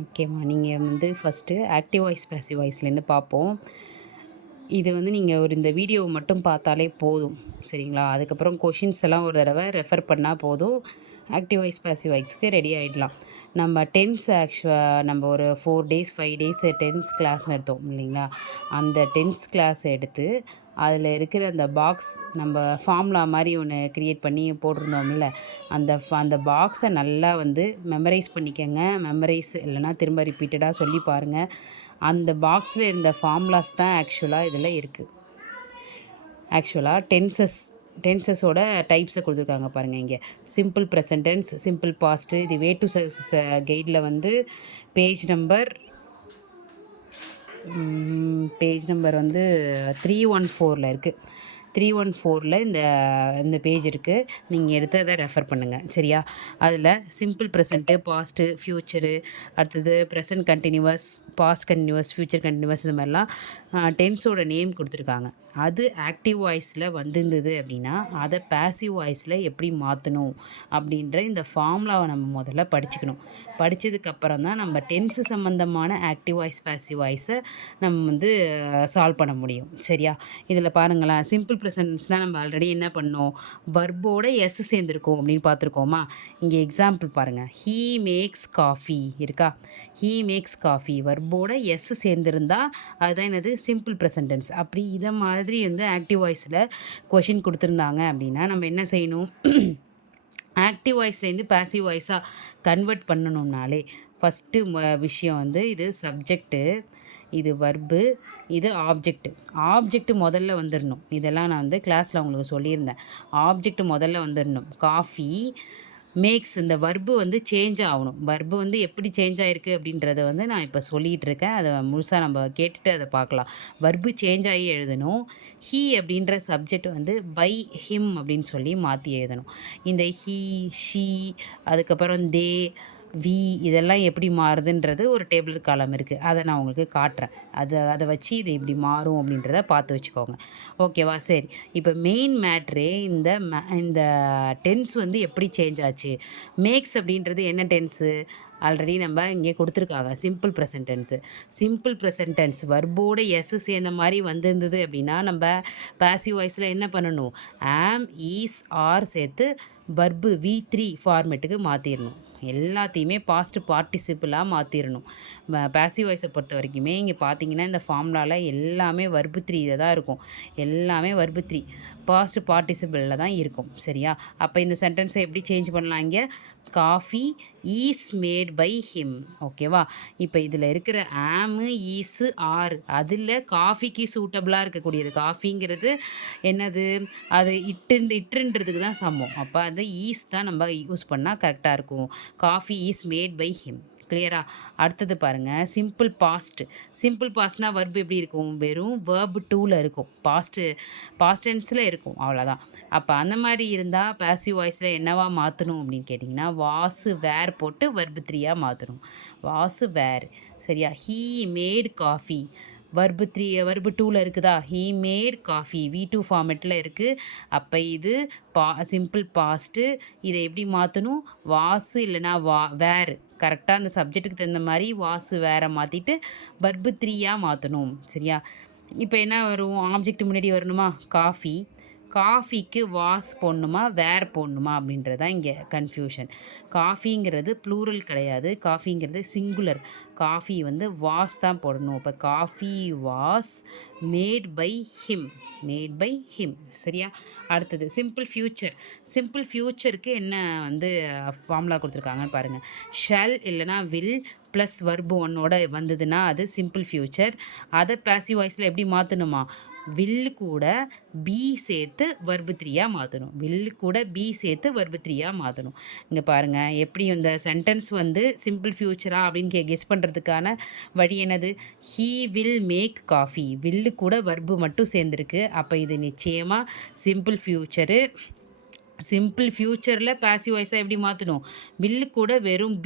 ஓகேம்மா. நீங்கள் வந்து ஃபஸ்ட்டு ஆக்டிவ் வாய்ஸ், பேசிவ் வாய்ஸ்லேருந்து பார்ப்போம். இது வந்து நீங்கள் இந்த வீடியோவை மட்டும் பார்த்தாலே போதும். சரிங்களா? அதுக்கப்புறம் கொஷின்ஸ் எல்லாம் ஒரு தடவை ரெஃபர் பண்ணால் போதும். ஆக்டிவ் வாய்ஸ், பேசிவ் வாய்ஸ்க்கு ரெடி ஆகிடலாம். நம்ம நம்ம ஒரு 4 டேஸ் 5 டேஸ் டென்ஸ் கிளாஸ்னு எடுத்தோம் இல்லைங்களா? அந்த டென்ஸ் கிளாஸ் எடுத்து அதில் இருக்கிற அந்த பாக்ஸ் நம்ம ஃபார்முலா மாதிரி ஒன்று க்ரியேட் பண்ணி போட்டிருந்தோம்ல, அந்த பாக்ஸை நல்லா வந்து மெமரைஸ் பண்ணிக்கங்க. மெமரைஸ் இல்லைனா திரும்ப ரிப்பீட்டடாக சொல்லி பாருங்கள். அந்த பாக்ஸில் இருந்த ஃபார்முலாஸ் தான் ஆக்சுவலாக இதில் இருக்குது. ஆக்சுவலாக டென்சஸோட டைப்ஸை கொடுத்துருக்காங்க பாருங்கள். இங்கே simple present tense, simple past. இது வே டு கைடில் வந்து பேஜ் நம்பர் வந்து 314 இருக்குது. 314 இந்த பேஜ் இருக்குது. நீங்கள் எடுத்து அதை ரெஃபர் பண்ணுங்கள். சரியா? அதில் சிம்பிள் ப்ரெசண்ட்டு, பாஸ்ட்டு, ஃப்யூச்சரு, அடுத்தது present continuous, past continuous, future continuous, இது மாதிரிலாம் டென்ஸோட நேம் கொடுத்துருக்காங்க. அது ஆக்டிவ் வாய்ஸில் வந்திருந்தது அப்படின்னா அதை பேசிவ் வாய்ஸில் எப்படி மாற்றணும் அப்படின்ற இந்த ஃபார்முலாவை நம்ம முதல்ல படிச்சுக்கணும். படித்ததுக்கப்புறம் தான் நம்ம டென்ஸு சம்மந்தமான ஆக்டிவ் வாய்ஸ், பேசிவ் வாய்ஸை நம்ம வந்து சால்வ் பண்ண முடியும். சரியா? இதில் பாருங்களேன், சிம்பிள் ப்ரெசன்ட்ஸ்னால் நம்ம ஆல்ரெடி என்ன பண்ணோம், வர்போட எஸ் சேர்ந்துருக்கோம் அப்படின்னு பார்த்துருக்கோமா? இங்கே எக்ஸாம்பிள் பாருங்கள். ஹீ மேக்ஸ் காஃபி இருக்கா? ஹீ மேக்ஸ் காஃபி வர்போட எஸ் சேர்ந்துருந்தா அதுதான் என்னது, சிம்பிள் ப்ரெசன்ட் டென்ஸ். அப்படி இதை மாதிரி வந்து ஆக்டிவ் வாய்ஸில் கொஷின் கொடுத்துருந்தாங்க அப்படின்னா நம்ம என்ன செய்யணும், ஆக்டிவ் வாய்ஸ்லேருந்து பேசிவ் வாய்ஸாக கன்வெர்ட் பண்ணணும்னாலே ஃபஸ்ட்டு விஷயம் வந்து இது சப்ஜெக்ட்டு, இது வர்பு, இது ஆப்ஜெக்ட் முதல்ல வந்துடணும். இதெல்லாம் நான் வந்து கிளாஸில் உங்களுக்கு சொல்லியிருந்தேன். ஆப்ஜெக்ட் முதல்ல வந்துடணும். காஃபி மேக்ஸ், இந்த வர்பு வந்து சேஞ்ச் ஆகணும். வர்பு வந்து எப்படி சேஞ்ச் ஆகிருக்கு அப்படின்றத வந்து நான் இப்போ சொல்லிகிட்டு இருக்கேன். அதை முழுசாக நம்ம கேட்டுட்டு அதை பார்க்கலாம். வர்பு சேஞ்ச் ஆகி எழுதணும். ஹீ அப்படின்ற சப்ஜெக்ட் வந்து பை ஹிம் அப்படின்னு சொல்லி மாற்றி எழுதணும். இந்த ஹீ, ஷீ, அதுக்கப்புறம் தே, வி, இதெல்லாம் எப்படி மாறுதுன்றது ஒரு டேபிள் காலம் இருக்குது. அதை நான் உங்களுக்கு காட்டுறேன். அதை வச்சு இது இப்படி மாறும் அப்படின்றத பார்த்து வச்சுக்கோங்க. ஓகேவா? சரி, இப்போ மெயின் மேட்ரே இந்த டென்ஸ் வந்து எப்படி சேஞ்ச் ஆச்சு. மேக்ஸ் அப்படின்றது என்ன டென்ஸு, ஆல்ரெடி நம்ம இங்கே கொடுத்துருக்காங்க. Simple present tense. Simple present tense வர்போட எஸ் சேர்ந்த மாதிரி வந்திருந்தது அப்படின்னா நம்ம பேசிவ் வாய்ஸில் என்ன பண்ணணும், ஆம், ஈஸ், ஆர் சேர்த்து வர்பு V3 ஃபார்மேட்டுக்கு மாற்றிடணும். எல்லாத்தையுமே பாஸ்ட் பார்ட்டிசிபிளாக மாற்றிடணும். பேசிவ் வாய்ஸை பொறுத்த வரைக்குமே இங்கே பார்த்தீங்கன்னா இந்த ஃபார்முலாவில் எல்லாமே வர்பு 3 இதை தான் இருக்கும். எல்லாமே வர்பு 3 பாஸ்ட் பார்ட்டிசிபிளில் தான் இருக்கும். சரியா? அப்போ இந்த சென்டென்ஸை எப்படி சேஞ்ச் பண்ணலாம், இங்கே coffee is made by him. ஓகேவா? இப்போ இதில் இருக்கிற ஆமு, ஈஸு, ஆர், அதில் காஃபிக்கு சூட்டபிளாக இருக்கக்கூடியது. காஃபிங்கிறது என்னது, அது இட்டுன்றதுக்கு தான் சமம். அப்போ அந்த ஈஸ் தான் நம்ம யூஸ் பண்ணால் கரெக்டாக இருக்கும். Coffee is made by him. கிளியரா? அடுத்தது பாருங்கள், சிம்பிள் பாஸ்ட்னா வர்பு எப்படி இருக்கும், வெறும் வேர்பு 2ல் இருக்கும். பாஸ்ட் டென்ஸில் இருக்கும், அவ்வளோதான். அப்போ அந்த மாதிரி இருந்தால் பேசிவ் வாய்ஸில் என்னவா மாற்றணும் அப்படின்னு கேட்டிங்கன்னா வாசு வேர் போட்டு வர்பு 3யாக மாற்றணும். வாசு வேர். சரியா? ஹீ மேட் காஃபி வர்பு 2ல் இருக்குதா, ஹீ மேட் காஃபி V2 ஃபார்மேட்டில் இருக்குது. அப்போ இது சிம்பிள் பாஸ்ட்டு. இதை எப்படி மாற்றணும், வாசு இல்லைனா வேர், கரெக்டாக அந்த சப்ஜெக்ட்டுக்கு தகுந்த மாதிரி வாசு வேரை மாற்றிட்டு வர்பு 3யாக மாற்றணும். சரியா? இப்போ என்ன வரும், ஆப்ஜெக்ட் முன்னாடி வரணுமா, காஃபிக்கு வாஸ் போடணுமா வேர் போடணுமா அப்படின்றது தான் இங்கே கன்ஃபியூஷன். காஃபிங்கிறது ப்ளூரல் கிடையாது, காஃபிங்கிறது சிங்குலர். காஃபி வந்து வாஸ் தான் போடணும். இப்போ coffee was made by him. சரியா? அடுத்தது சிம்பிள் ஃப்யூச்சருக்கு என்ன வந்து ஃபார்முலா கொடுத்துருக்காங்கன்னு பாருங்கள். ஷல் இல்லைனா வில் ப்ளஸ் வர்பு 1ஓட வந்ததுன்னா அது சிம்பிள் ஃப்யூச்சர். அதை பேசிவ் வாய்ஸில் எப்படி மாற்றணுமா, வில்லு கூட பி சேர்த்து வர்பு 3யாக மாற்றணும். இங்கே பாருங்கள் எப்படி இந்த சென்டென்ஸ் வந்து சிம்பிள் ஃப்யூச்சரா அப்படின்னு கெஸ் பண்ணுறதுக்கான வழி என்னது, ஹீ வில் மேக் காஃபி, வில்லு கூட வர்பு மட்டும் சேர்ந்துருக்கு. அப்போ இது நிச்சயமாக சிம்பிள் ஃப்யூச்சரில் பேசிவ் வாய்ஸாக எப்படி மாற்றணும், வில்லு கூட வெறும்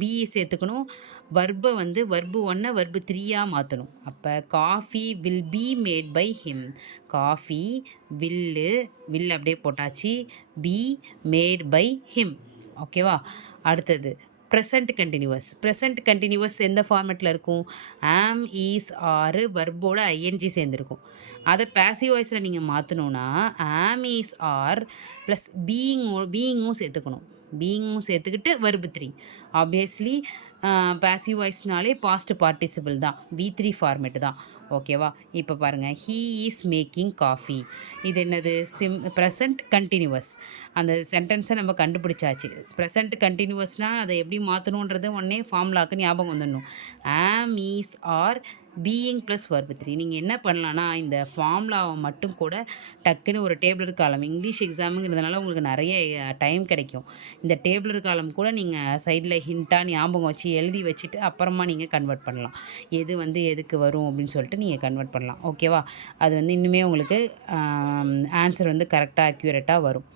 பி சேர்த்துக்கணும். வர்பை வந்து வர்பு 1 வர்பு 3யாக மாற்றணும். அப்போ coffee will be made by him. Coffee will அப்படியே போட்டாச்சு, பி மேட் பை ஹிம். ஓகேவா? அடுத்தது ப்ரெசன்ட் கண்டினியூவஸ் எந்த ஃபார்மேட்டில் இருக்கும்? ஆம், ஈஸ், ஆர் வெர்போட ஐஎன்ஜி சேர்ந்துருக்கும். அதை பேசிவ் வாய்ஸில் நீங்கள் மாற்றணுன்னா ஆம், ஈஸ், ஆர் ப்ளஸ் பீயிங்கும் சேர்த்துக்கணும். பீயிங்கும் சேர்த்துக்கிட்டு வெர்பு 3. ஆப்வியஸ்லி பேசிவ் வாய்ஸ்னாலே பாஸ்ட் பார்ட்டிசிபிள் தான், V3 ஃபார்மேட்டு தான். ஓகேவா? இப்போ பாருங்கள், ஹீ இஸ் மேக்கிங் காஃபி. இது என்னது? Present continuous. அந்த சென்டென்ஸை நம்ம கண்டுபிடிச்சாச்சு. ப்ரெசன்ட் கண்டினியூவஸ்னால் அதை எப்படி மாற்றணுன்றது உடனே ஃபார்முலாக்கு ஞாபகம் வந்துடணும். Am, is, are being plus verb 3. நீங்கள் என்ன பண்ணலான்னா இந்த ஃபார்முலாவை மட்டும் கூட டக்குன்னு ஒரு டேபிளர் காலம், இங்கிலீஷ் எக்ஸாமுங்கிறதுனால உங்களுக்கு நிறைய டைம் கிடைக்கும். இந்த டேபிளர் காலம் கூட நீங்கள் சைடில் ஹிண்ட்டாக ஞாபகம் வச்சு எழுதி வச்சுட்டு அப்புறமா நீங்கள் கன்வெர்ட் பண்ணலாம். எது வந்து எதுக்கு வரும் அப்படின்னு சொல்லிட்டு நீங்கள் கன்வெர்ட் பண்ணலாம். ஓகேவா? அது வந்து இன்னுமே உங்களுக்கு ஆன்சர் வந்து கரெக்டாக அக்யூரேட்டாக வரும்.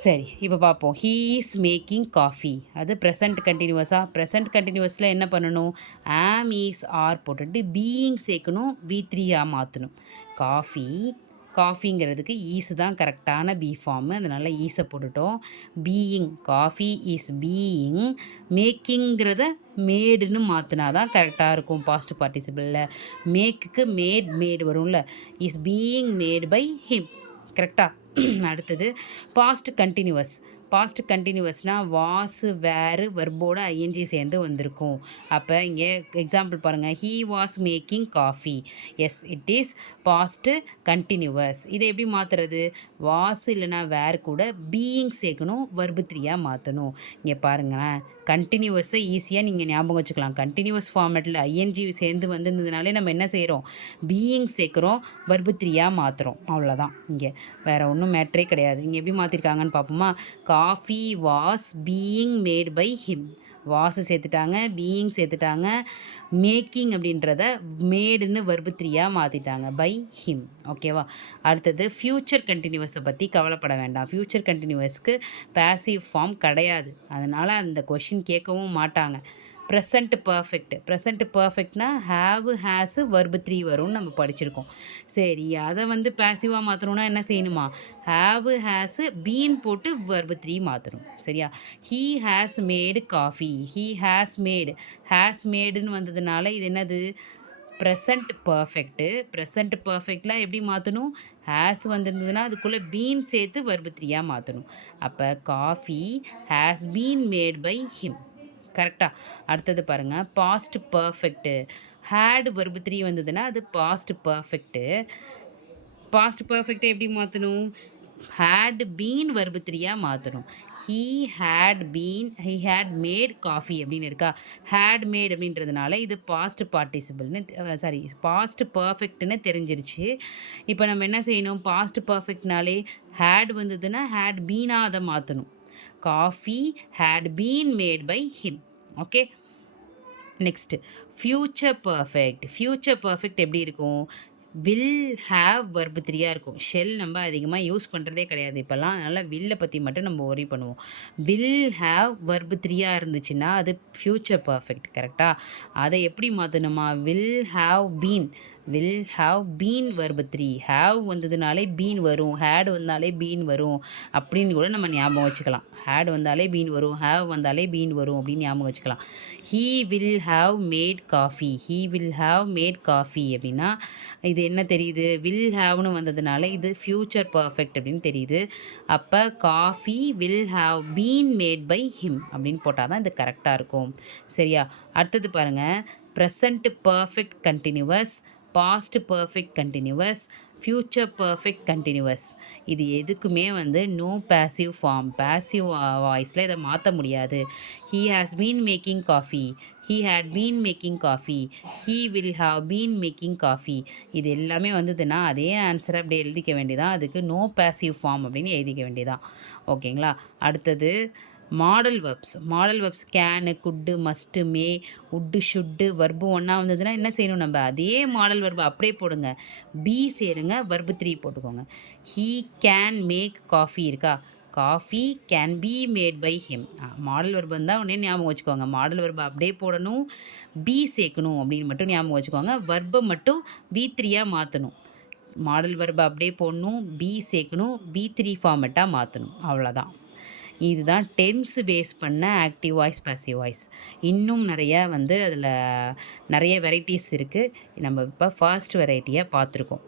சரி, இப்போ பார்ப்போம். He is making coffee. அது ப்ரெசன்ட் கண்டினியூவஸாக. ப்ரெசன்ட் கண்டினியூவஸில் என்ன பண்ணணும்? ஆம், ஈஸ், ஆர் போட்டுட்டு பீயிங் சேர்க்கணும், V3யாக மாற்றணும். காஃபிங்கிறதுக்கு ஈஸ் தான் கரெக்டான பி ஃபார்மு, அதனால் ஈஸை போட்டுட்டோம். Being, coffee is being. மேக்கிங்கிறத மேடுன்னு மாற்றினா தான் கரெக்டாக இருக்கும் பாஸ்ட் பார்ட்டிசிபிளில். மேக்குக்கு மேடு வரும்ல, is being made by him. கரெக்டாக? அடுத்தது பாஸ்ட் கண்டினியூவஸ்னால் வாஸ், வேறு வெர்போட ஐஎன்ஜி சேர்ந்து வந்திருக்கும். அப்போ இங்கே எக்ஸாம்பிள் பாருங்கள். He was making coffee. Yes, it is past continuous. இதை எப்படி மாற்றுறது? வாஸ் இல்லைனா வேர் கூட பீயிங் சேர்க்கணும், வெர்பு 3யாக மாற்றணும். இங்கே பாருங்களேன், கண்டினியூவஸை ஈஸியாக நீங்கள் ஞாபகம் வச்சுக்கலாம். கண்டினியூவஸ் ஃபார்மேட்டில் ஐஎன்ஜி சேர்ந்து வந்திருந்ததுனாலே நம்ம என்ன செய்கிறோம்? பீயிங் சேர்க்குறோம், வெர்பு 3யாக மாற்றுறோம். அவ்வளோதான். இங்கே வேறு ஒன்றும் மேட்ரே கிடையாது. இங்கே எப்படி மாற்றிருக்காங்கன்னு பார்ப்போமா? Coffee was being made by him. Was சேர்த்துட்டாங்க, பீயிங் சேர்த்துட்டாங்க, மேக்கிங் அப்படின்றத மேடுன்னு வெர்பு 3யாக மாற்றிட்டாங்க, பை ஹிம். ஓகேவா? அடுத்தது ஃப்யூச்சர் கண்டினியூவஸை பற்றி கவலைப்பட வேண்டாம். ஃப்யூச்சர் கண்டினியூவஸ்க்கு பேசிவ் ஃபார்ம் கிடையாது, அதனால் அந்த கொஷின் கேட்கவும் மாட்டாங்க. ப்ரெசன்ட் பர்ஃபெக்ட்னா ஹாவ், ஹேஸு, வெர்பு 3 வரும்னு நம்ம படிச்சிருக்கோம். சரி, அதை வந்து பேசிவாக மாற்றணுன்னா என்ன செய்யணுமா? ஹாவ், ஹேஸு, பீன் போட்டு வெர்பு 3 மாற்றணும். சரியா? He has made coffee. Has மேடுன்னு வந்ததுனால இது என்னது? ப்ரெசன்ட் பர்ஃபெக்டில் எப்படி மாற்றணும்? ஹேஸ் வந்திருந்ததுன்னா அதுக்குள்ளே பீன் சேர்த்து வெர்பு 3யாக மாற்றணும். அப்போ coffee has been made by him. கரெக்டாக? அடுத்தது பாருங்கள், பாஸ்ட் பர்ஃபெக்ட்டு. ஹேடு வெர்பு 3 வந்ததுன்னா அது பாஸ்ட் பர்ஃபெக்ட்டை எப்படி மாற்றணும்? ஹேட் பீன் வெர்பு 3யாக மாற்றணும். ஹீ ஹேட் மேட் காஃபி அப்படின்னு இருக்கா? ஹேட் மேட் அப்படின்றதுனால இது பாஸ்ட் பர்ஃபெக்ட்னு தெரிஞ்சிருச்சு. இப்போ நம்ம என்ன செய்யணும்? பாஸ்ட் பர்ஃபெக்ட்னாலே ஹேட் வந்ததுன்னா ஹேட் பீனாக அதை மாற்றணும். Coffee had been made by him. Okay, next future perfect எப்படி இருக்கும்? வில் ஹேவ் வெர்பு 3யாக இருக்கும். ஷெல் நம்ம அதிகமாக யூஸ் பண்ணுறதே கிடையாது இப்போல்லாம், அதனால் வில்லை பற்றி மட்டும் நம்ம ஒரி பண்ணுவோம். வில் ஹேவ் வெர்பு 3யாக இருந்துச்சுன்னா அது ஃப்யூச்சர் பர்ஃபெக்ட். கரெக்டாக? அதை எப்படி மாற்றணுமா? Will have been verb 3. Have வந்ததுனாலே பீன் வரும், ஹேட் வந்தாலே பீன் வரும் அப்படின்னு கூட நம்ம ஞாபகம் வச்சுக்கலாம். ஹேட் வந்தாலே பீன் வரும், ஹேவ் வந்தாலே பீன் வரும் அப்படின்னு ஞாபகம் வச்சுக்கலாம். He will have made coffee அப்படின்னா இது என்ன தெரியுது? வில் ஹாவ்னு வந்ததுனால இது ஃப்யூச்சர் பர்ஃபெக்ட் அப்படின்னு தெரியுது. அப்போ coffee will have been made by him அப்படின்னு போட்டால் தான் இது கரெக்டாக இருக்கும். சரியா? அடுத்தது பாருங்கள், present perfect continuous, past perfect continuous, future perfect continuous. இது எதுக்குமே வந்து நோ பேசிவ் ஃபார்ம். பேசிவ் வாய்ஸில் இதை மாற்ற முடியாது. He has been making coffee, he had been making coffee, he will have been making coffee. இது எல்லாமே வந்ததுன்னா அதே ஆன்சரை அப்படியே எழுதிக்க வேண்டியதான். அதுக்கு நோ பேசிவ் ஃபார்ம் அப்படின்னு எழுதிக்க வேண்டியதான். ஓகேங்களா? அடுத்தது modal verbs can, could, must, may, would, should, verb ஒன்றா வந்ததுன்னா என்ன செய்யணும்? நம்ம அதே மாடல் வெர்பு அப்படியே போடுங்க, பி சேருங்க, வெர்பு 3 போட்டுக்கோங்க. ஹீ கேன் மேக் காஃபி இருக்கா? Coffee can be made by him. Modal verb இருந்தால் உடனே ஞாபகம் வச்சுக்கோங்க. மாடல் வெர்பு அப்படியே போடணும், பி சேர்க்கணும் அப்படின்னு மட்டும் ஞாபகம் வச்சுக்கோங்க. வெர்பை மட்டும் V3யாக மாற்றணும். மாடல் வெர்பு அப்படியே போடணும், பி சேர்க்கணும், V3 ஃபார்மெட்டாக மாற்றணும். அவ்வளோதான். இதுதான் டென்ஸ் பேஸ் பண்ண ஆக்டிவ் வாய்ஸ், பாசிவ் வாய்ஸ். இன்னும் நிறைய வந்து அதில் நிறைய வெரைட்டிஸ் இருக்குது. நம்ம இப்போ ஃபர்ஸ்ட் வெரைட்டியை பார்த்துருக்கோம்.